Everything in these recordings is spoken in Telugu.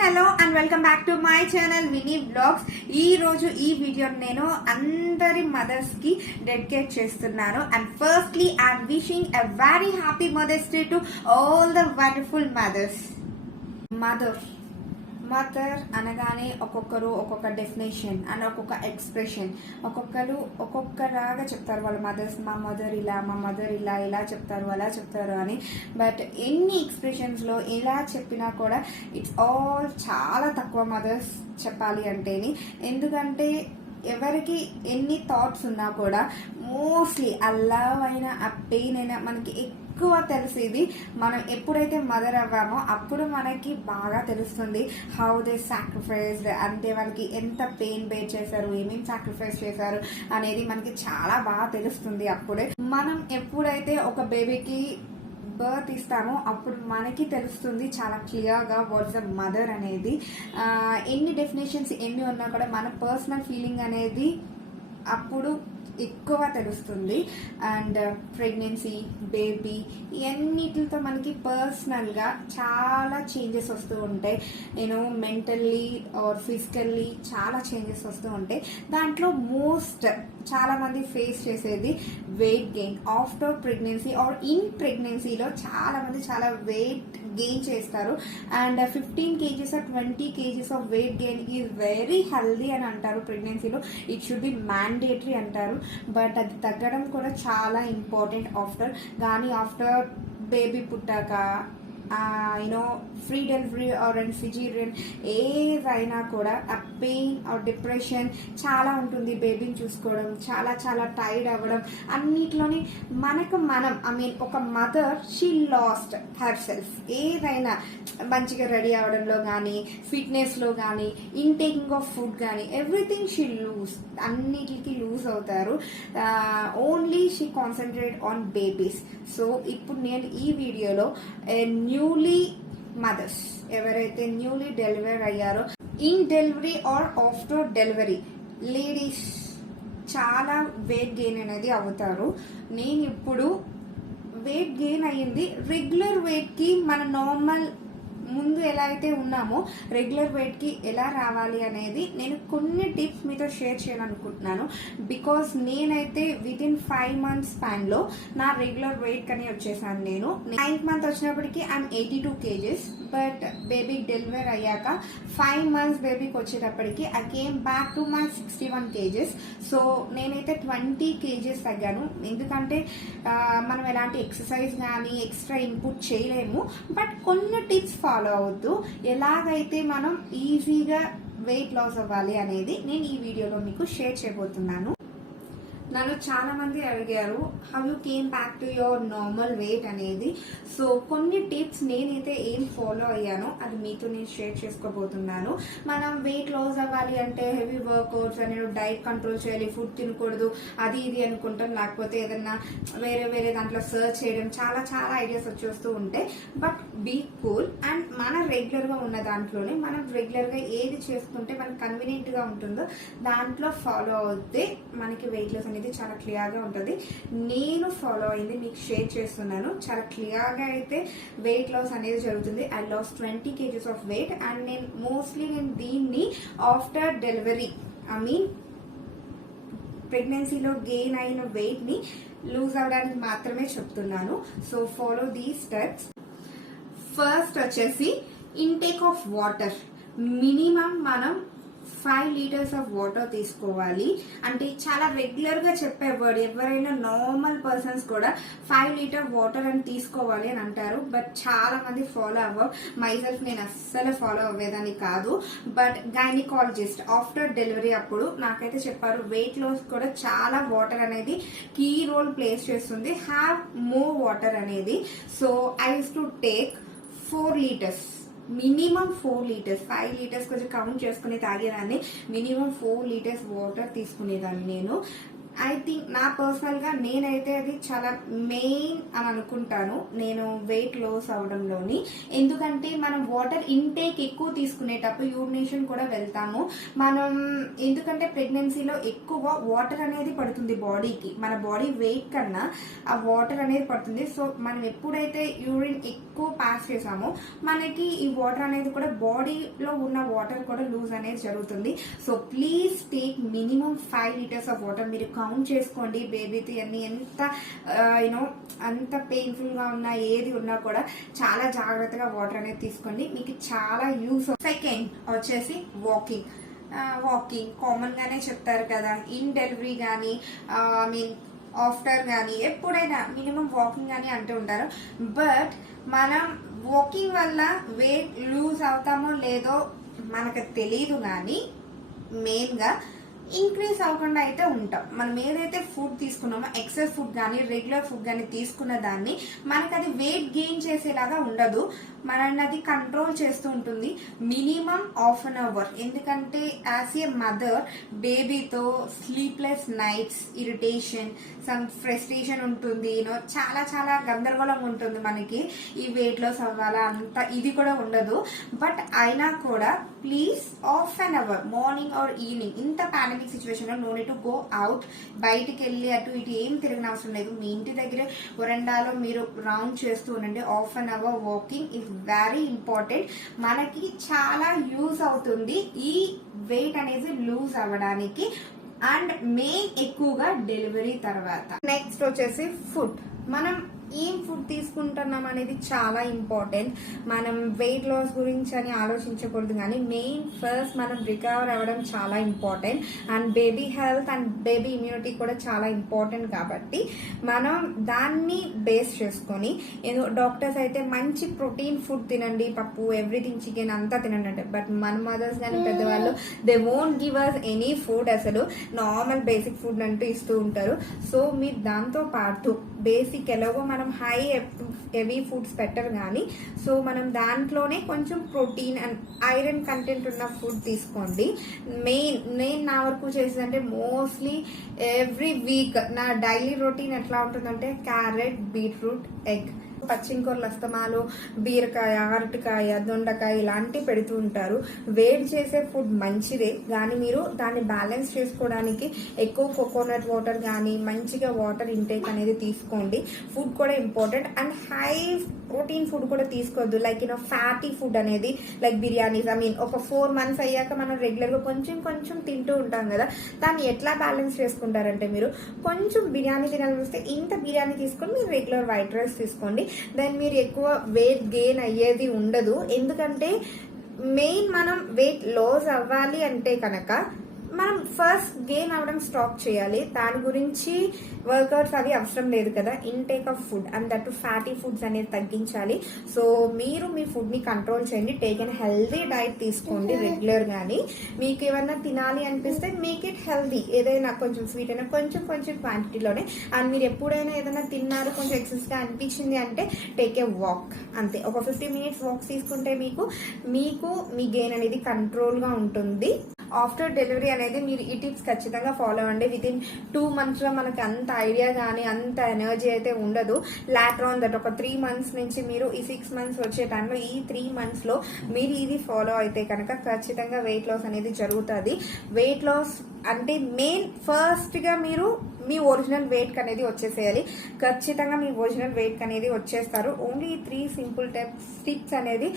Hello and welcome back to my channel Vini vlogs. ఈ రోజు ఈ వీడియో నేను అందరి మదర్స్ కి డెడికేట్ చేస్తున్నాను. And firstly I'm wishing a very happy mother's day to all the wonderful mothers. Mother అనగానే ఒక్కొక్కరు ఒక్కొక్క డెఫినేషన్ అండ్ ఒక్కొక్క ఎక్స్ప్రెషన్, ఒక్కొక్కరు ఒక్కొక్కలాగా చెప్తారు. వాళ్ళ మదర్స్, మా మదర్ ఇలా ఇలా చెప్తారు, అలా చెప్తారు అని. బట్ ఎన్ని ఎక్స్ప్రెషన్స్లో ఎలా చెప్పినా కూడా ఇట్స్ ఆల్ చాలా తక్కువ మదర్స్ చెప్పాలి అంటేని. ఎందుకంటే ఎవరికి ఎన్ని థాట్స్ ఉన్నా కూడా మోస్ట్లీ ఆ లవ్ అయినా ఆ పెయిన్ అయినా మనకి ఎక్కువ తెలిసేది మనం ఎప్పుడైతే మదర్ అవ్వామో అప్పుడు మనకి బాగా తెలుస్తుంది. హౌ దే సాక్రిఫైస్డ్, అంటే వాళ్ళకి ఎంత పెయిన్ బేర్ చేశారు, ఏమేమి సాక్రిఫైస్ చేశారు అనేది మనకి చాలా బాగా తెలుస్తుంది. అప్పుడే మనం ఎప్పుడైతే ఒక బేబీకి బర్త్ ఇస్తామో అప్పుడు మనకి తెలుస్తుంది చాలా క్లియర్గా వాట్స్ ద మదర్ అనేది. ఎన్ని డెఫినేషన్స్ ఎన్ని ఉన్నా కూడా మన పర్సనల్ ఫీలింగ్ అనేది అప్పుడు ఎక్కువ తెలుస్తుంది. అండ్ ప్రెగ్నెన్సీ, బేబీ ఇవన్నిటితో మనకి పర్సనల్గా చాలా చేంజెస్ వస్తూ ఉంటాయి. మెంటల్లీ ఆర్ ఫిజికల్లీ చాలా చేంజెస్ వస్తూ ఉంటాయి. దాంట్లో చాలా మంది ఫేస్ చేసేది weight gain after pregnancy or in ప్రెగ్నెన్సీలో చాలా మంది చాలా వెయిట్ గెయిన్ చేస్తారు. And 15 kgs or 20 kgs of weight gain is very healthy అని అంటారు. ప్రెగ్నెన్సీలో ఇట్ షుడ్ బి మ్యాండేటరీ అంటారు. బట్ అది తగ్గడం కూడా చాలా ఇంపార్టెంట్ ఆఫ్టర్ బేబీ పుట్టాక free delivery or and cesarean ఏదైనా కూడా ఆ పెయిన్ ఆర్ డిప్రెషన్ చాలా ఉంటుంది. బేబీని చూసుకోవడం, చాలా చాలా టైర్డ్ అవ్వడం, అన్నిట్లోని ఒక mother she lost her self. ఏదైనా మంచిగా రెడీ అవ్వడంలో కానీ, ఫిట్నెస్లో కానీ, ఇన్టేకింగ్ ఆఫ్ ఫుడ్ కానీ ఎవ్రీథింగ్ షీ లూజ్, అన్నిటికి లూజ్ అవుతారు. Only she concentrate on babies. So ఇప్పుడు నేను ఈ వీడియోలో న్యూలీ మదర్స్ ఎవరైతే న్యూలీ డెలివరీ అయ్యారో, in delivery or after delivery ladies చాలా వెయిట్ గెయిన్ అనేది అవుతారు. నేను ఇప్పుడు వెయిట్ గెయిన్ అయ్యింది. రెగ్యులర్ వెయిట్కి మన నార్మల్ ముందు ఎలా అయితే ఉన్నామో రెగ్యులర్ వెయిట్కి ఎలా రావాలి అనేది నేను కొన్ని టిప్స్ మీతో షేర్ చేయాలనుకుంటున్నాను. బికాస్ నేనైతే వితిన్ 5 months స్పాన్లో నా రెగ్యులర్ వెయిట్ కని వచ్చేసాను. నేను 9th month వచ్చినప్పటికీ I'm 82 kgs. But baby delivery అయ్యాక 5 months బేబీకి వచ్చేటప్పటికి I came back to my 61 kgs. So నేనైతే 20 kgs తగ్గాను. ఎందుకంటే మనం ఎలాంటి ఎక్సర్సైజ్ కానీ ఎక్స్ట్రా ఇన్పుట్ చేయలేము. బట్ కొన్ని టిప్స్ ఫాలో అవుతూ ఎలాగైతే మనం ఈజీగా వెయిట్ లాస్ అవ్వాలి అనేది నేను ఈ వీడియోలో మీకు షేర్ చేయబోతున్నాను. నన్ను చాలా మంది అడిగారు how you came back to your normal weight అనేది. సో కొన్ని టిప్స్ నేనైతే ఏం ఫాలో అయ్యానో అది మీతో నేను షేర్ చేసుకోబోతున్నాను. మనం వెయిట్ లాస్ అవ్వాలి అంటే హెవీ వర్కౌట్స్ అనేది, డైట్ కంట్రోల్ చేయాలి, ఫుడ్ తినకూడదు, అది ఇది అనుకుంటాం. లేకపోతే ఏదన్నా వేరే దాంట్లో సర్చ్ చేయడం, చాలా చాలా ఐడియాస్ వచ్చేస్తూ ఉంటాయి. బట్ బీ కూల్ అండ్ మన రెగ్యులర్గా ఉన్న దాంట్లోనే మనం రెగ్యులర్గా ఏది చేసుకుంటే మనకు కన్వీనియంట్గా ఉంటుందో దాంట్లో ఫాలో అవుతే మనకి వెయిట్ లాస్ అనేది చాలా క్లియర్గా ఉంటుంది. నేను ఫాలో అయింది మీకు షేర్ చేస్తున్నాను. చాలా క్లియర్గా అయితే వెయిట్ లాస్ అనేది జరుగుతుంది. I loss 20 kgs of weight. And నేను దీన్ని ఆఫ్టర్ డెలివరీ ప్రెగ్నెన్సీలో గెయిన్ అయిన వెయిట్ని లూజ్ అవ్వడానికి మాత్రమే చెప్తున్నాను. So follow these steps. First వచ్చేసి ఇంటేక్ ఆఫ్ వాటర్. మినిమం మనం 5 liters ఆఫ్ వాటర్ తీసుకోవాలి. అంటే చాలా రెగ్యులర్గా చెప్పే వర్డ్, ఎవరైనా నార్మల్ పర్సన్స్ కూడా 5 liters వాటర్ అని తీసుకోవాలి అని అంటారు. బట్ చాలా మంది ఫాలో అవ్వరు. మైసెల్ఫ్ నేను అస్సలు ఫాలో అవ్వేదాన్ని కాదు. బట్ గైనకాలజిస్ట్ ఆఫ్టర్ డెలివరీ అప్పుడు నాకైతే చెప్పారు వెయిట్ లాస్ కూడా చాలా వాటర్ అనేది కీ రోల్ ప్లేస్ చేస్తుంది. హ్యావ్ మోర్ వాటర్ అనేది. So I use to take 4 liters, minimum 4 liters. 5 liters కొంచెం కౌంట్ చేసుకుని తాగేదాన్ని. మినిమం 4 liters వాటర్ తీసుకునేదాన్ని నేను. ఐ థింక్ నా పర్సనల్గా నేనైతే అది చాలా మెయిన్ అని అనుకుంటాను నేను వెయిట్ లాస్ అవడంలోని. ఎందుకంటే మనం వాటర్ ఇంటేక్ ఎక్కువ తీసుకునేటప్పుడు యూరినేషన్ కూడా వెళ్తాము మనం. ఎందుకంటే ప్రెగ్నెన్సీలో ఎక్కువ వాటర్ అనేది పడుతుంది బాడీకి, మన బాడీ వెయిట్ కన్నా ఆ వాటర్ అనేది పడుతుంది. సో మనం ఎప్పుడైతే యూరిన్ ఎక్కువ పాస్ చేసామో మనకి ఈ వాటర్ అనేది కూడా బాడీలో ఉన్న వాటర్ కూడా లూజ్ అనేది జరుగుతుంది. So please take minimum 5 litres of water. మీరు కౌంట్ చేసుకోండి బేబీతో అన్ని ఎంత యూనో అంత పెయిన్ఫుల్ గా ఉన్నా ఏది ఉన్నా కూడా చాలా జాగ్రత్తగా వాటర్ అనేది తీసుకోండి, మీకు చాలా యూస్. సెకండ్ వచ్చేసి వాకింగ్. వాకింగ్ కామన్ గానే చెప్తారు కదా, ఇన్ డెలివరీ కానీ ఐ మీన్ ఆఫ్టర్ కానీ ఎప్పుడైనా మినిమం వాకింగ్ అని అంటూ ఉంటారు. బట్ మనం వాకింగ్ వల్ల వెయిట్ లూజ్ అవుతామో లేదో మనకు తెలియదు, కానీ మెయిన్గా ఇంక్రీజ్ అవ్వకుండా అయితే ఉంటాం. మనం ఏదైతే ఫుడ్ తీసుకున్నామో ఎక్సెస్ ఫుడ్ కానీ రెగ్యులర్ ఫుడ్ కానీ తీసుకున్న దాన్ని మనకు అది వెయిట్ గెయిన్ చేసేలాగా ఉండదు, మనల్ని అది కంట్రోల్ చేస్తూ ఉంటుంది మినిమం హాఫ్ అన్ అవర్. ఎందుకంటే యాజ్ ఏ మదర్ బేబీతో sleepless nights, irritation, some frustration ఉంటుంది, యూనో చాలా చాలా గందరగోళం ఉంటుంది మనకి. ఈ వెయిట్ లాస్ అవ్వాలా అంత ఇది కూడా ఉండదు. బట్ అయినా కూడా please half an hour morning or evening, ఇంత పాండమిక్ సిచ్యువేషన్ లో no need to go out, బయటికి వెళ్ళి అటు ఇటు ఏం తిరిగిన అవసరం లేదు. మీ ఇంటి దగ్గరే వరండాలో మీరు రౌండ్ చేస్తూ ఉండండి. Half an hour walking is very important, మనకి చాలా యూజ్ అవుతుంది ఈ వెయిట్ అనేది లూజ్ అవ్వడానికి అండ్ మెయిన్ ఎక్కువగా డెలివరీ తర్వాత. నెక్స్ట్ వచ్చేసి ఫుడ్. మనం ఏం ఫుడ్ తీసుకుంటున్నాం అనేది చాలా ఇంపార్టెంట్. మనం వెయిట్ లాస్ గురించి అని ఆలోచించకూడదు, కానీ మెయిన్ ఫస్ట్ మనం రికవర్ అవ్వడం చాలా important. And baby health and baby immunity కూడా చాలా ఇంపార్టెంట్. కాబట్టి మనం దాన్ని బేస్ చేసుకొని డాక్టర్స్ అయితే మంచి ప్రోటీన్ ఫుడ్ తినండి, పప్పు, ఎవ్రీథింగ్, చికెన్ అంతా తినండి అంటే. బట్ మన మదర్స్ కానీ పెద్దవాళ్ళు they won't give us any food, అసలు నార్మల్ బేసిక్ ఫుడ్ అంటూ ఇస్తూ ఉంటారు. సో మీరు దాంతో పాటు బేసిక్ ఎలాగో మనం హై హెవీ ఫుడ్స్ పెట్టరు కానీ, సో మనం దాంట్లోనే కొంచెం ప్రోటీన్ అండ్ ఐరన్ కంటెంట్ ఉన్న ఫుడ్ తీసుకోండి. నేను నా వరకు చేసేదంటే మోస్ట్లీ ఎవ్రీ వీక్ నా డైలీ రొటీన్ ఎట్లా ఉంటుందంటే క్యారెట్, బీట్రూట్, ఎగ్, పచ్చింకొర్లు, అస్తమాలు, బీరకాయ, అరటికాయ, దొండకాయ ఇలాంటివి పెడుతూ ఉంటారు. వేడి చేసే ఫుడ్ మంచిదే, కానీ మీరు దాన్ని బ్యాలెన్స్ చేసుకోవడానికి ఎక్కువ కోకోనట్ వాటర్ కానీ మంచిగా వాటర్ ఇంటేక్ అనేది తీసుకోండి. ఫుడ్ కూడా important. And high protein food కూడా తీసుకోవద్దు, లైక్ ఫ్యాటీ ఫుడ్ అనేది, లైక్ బిర్యానీస్. ఐ మీన్ ఒక 4 months అయ్యాక మనం రెగ్యులర్గా కొంచెం కొంచెం తింటూ ఉంటాం కదా, దాన్ని ఎట్లా బ్యాలెన్స్ చేసుకుంటారంటే మీరు కొంచెం బిర్యానీ తినాలని వస్తే ఇంత బిర్యానీ తీసుకొని మీరు రెగ్యులర్ వైట్ రైస్ తీసుకోండి. దెన్ మీరు ఎక్కువ వెయిట్ గెయిన్ అయ్యేది ఉండదు. ఎందుకంటే మెయిన్ మనం వెయిట్ లాస్ అవ్వాలి అంటే కనుక మనం ఫస్ట్ గెయిన్ అవ్వడం స్టాప్ చేయాలి. దాని గురించి వర్కౌట్స్ అవి అవసరం లేదు కదా. Intake of food and that fatty foods అనేది తగ్గించాలి. సో మీరు మీ ఫుడ్ ని కంట్రోల్ చేయండి. టేక్ ఎన్ హెల్దీ డైట్ తీసుకోండి రెగ్యులర్ గానీ. మీకు ఏమన్నా తినాలి అనిపిస్తే మేక్ ఇట్ హెల్దీ, ఏదైనా కొంచెం స్వీట్ అయినా కొంచెం కొంచెం క్వాంటిటీలోనే. అండ్ మీరు ఎప్పుడైనా ఏదైనా తిన్నారు కొంచెం ఎక్సెస్ గా అనిపించింది అంటే టేక్ ఏ వాక్, అంతే. ఒక 15 minutes వాక్ తీసుకుంటే మీకు మీ గెయిన్ అనేది కంట్రోల్ గా ఉంటుంది. ఆఫ్టర్ డెలివరీ అనేది మీరు ఈ టిప్స్ ఖచ్చితంగా ఫాలో అవ్వండి. వితిన్ 2 months లో మనకి అంత ఐడియా కానీ అంత ఎనర్జీ అయితే ఉండదు. లాటర్ ఆన్ దట్ ఒక 3 months నుంచి మీరు ఈ 6 months వచ్చే టైంలో ఈ 3 months లో మీరు ఇది ఫాలో అయితే కనుక ఖచ్చితంగా వెయిట్ లాస్ అనేది జరుగుతుంది. వెయిట్ లాస్ అంటే మెయిన్ ఫస్ట్ గా మీరు మీ ఒరిజినల్ వెయిట్ అనేది వచ్చేసేయాలి. ఖచ్చితంగా మీ ఒరిజినల్ వెయిట్ అనేది వచ్చేస్తారు. ఓన్లీ 3 simple టిప్స్ అనేది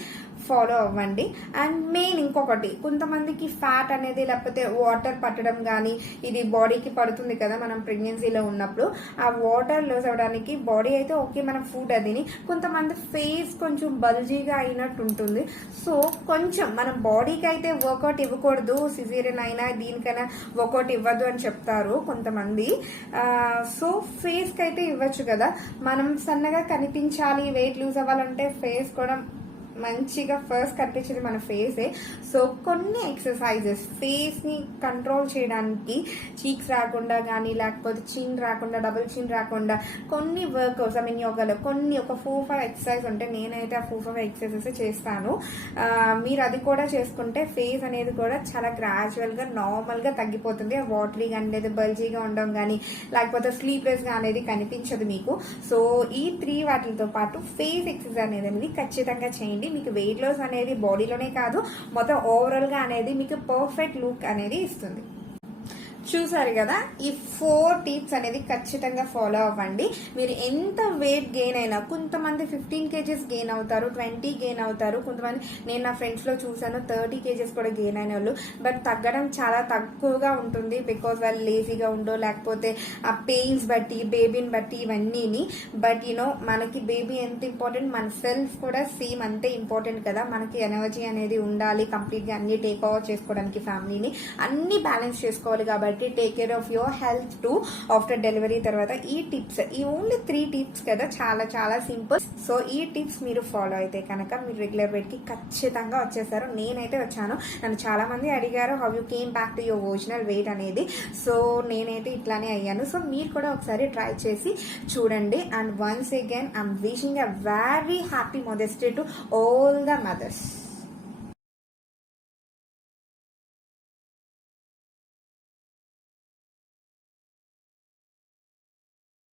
ఫాలో అవ్వండి. అండ్ మెయిన్ ఇంకొకటి, కొంతమందికి ఫ్యాట్ అనేది లేకపోతే వాటర్ పట్టడం కానీ ఇది బాడీకి పడుతుంది కదా మనం ప్రెగ్నెన్సీలో ఉన్నప్పుడు. ఆ వాటర్ లాస్ అవ్వడానికి బాడీ అయితే ఓకే మన ఫుడ్ అదిని, కొంతమంది ఫేస్ కొంచెం బల్జీగా అయినట్టు ఉంటుంది. సో కొంచెం మనం బాడీకి అయితే వర్కౌట్ ఇవ్వకూడదు, సిజేరియన్ అయినా దీనికైనా వర్కౌట్ ఇవ్వద్దు అని చెప్తారు కొంతమంది. సో ఫేస్ కి అయితే ఇవ్వచ్చు కదా. మనం సన్నగా కనిపించాలి, వెయిట్ లూజ్ అవ్వాలంటే ఫేస్ కూడా మంచిగా ఫస్ట్ కనిపించేది మన ఫేసే. సో కొన్ని ఎక్సర్సైజెస్ ఫేస్ని కంట్రోల్ చేయడానికి, చీక్స్ రాకుండా కానీ లేకపోతే చిన్ రాకుండా, డబుల్ చిన్ రాకుండా కొన్ని వర్కౌట్స్ యోగాలో కొన్ని ఒక 4-5 ఎక్సర్సైజ్ ఉంటే నేనైతే ఆ 4-5 ఎక్సర్సైజెస్ చేస్తాను. మీరు అది కూడా చేసుకుంటే ఫేస్ అనేది కూడా చాలా గ్రాడ్యువల్గా నార్మల్గా తగ్గిపోతుంది. ఆ వాటరీగా అనేది బల్జీగా ఉండడం కానీ లేకపోతే స్లీప్లెస్గా అనేది కనిపించదు మీకు. సో ఈ 3 వాటితో పాటు ఫేస్ ఎక్సర్సైజ్ అనేది ఖచ్చితంగా చేయండి. మీకు వెయిట్ లాస్ అనేది బాడీలోనే కాదు, మొత్తం ఓవరాల్గా అనేది మీకు పర్ఫెక్ట్ లుక్ అనేది ఇస్తుంది. చూసారు కదా, ఈ 4 టిప్స్ అనేది ఖచ్చితంగా ఫాలో అవ్వండి. మీరు ఎంత వెయిట్ గెయిన్ అయినా, కొంతమంది 15 kgs గెయిన్ అవుతారు, 20 గెయిన్ అవుతారు, కొంతమంది నేను నా ఫ్రెండ్స్లో చూసాను 30 kgs కూడా గెయిన్ అయిన వాళ్ళు. బట్ తగ్గడం చాలా తక్కువగా ఉంటుంది, బికాజ్ వాళ్ళు లేజీగా ఉండో లేకపోతే ఆ పెయిన్స్ బట్టి, బేబీని బట్టి ఇవన్నీని. బట్ మనకి బేబీ ఎంత ఇంపార్టెంట్, మన సెల్ఫ్ కూడా సేమ్ అంతే ఇంపార్టెంట్ కదా. మనకి ఎనర్జీ అనేది ఉండాలి కంప్లీట్గా అన్ని టేక్ ఓవర్ చేసుకోవడానికి, ఫ్యామిలీని అన్ని బ్యాలెన్స్ చేసుకోవాలి. కాబట్టి take care of your health to after delivery. తర్వాత ఈ టిప్స్, ఈ ఓన్లీ 3 టిప్స్ కదా, చాలా చాలా సింపుల్. సో ఈ టిప్స్ మీరు ఫాలో అయితే కనుక మీరు రెగ్యులర్ వెయిట్ కి ఖచ్చితంగా వచ్చేస్తారు. నేనైతే వచ్చాను. నన్ను చాలా మంది అడిగారు how you came back to your original weight అనేది. సో నేనైతే ఇట్లానే అయ్యాను. సో మీరు కూడా ఒకసారి ట్రై చేసి చూడండి. And once again I'm wishing a very happy mother's day to all the mothers.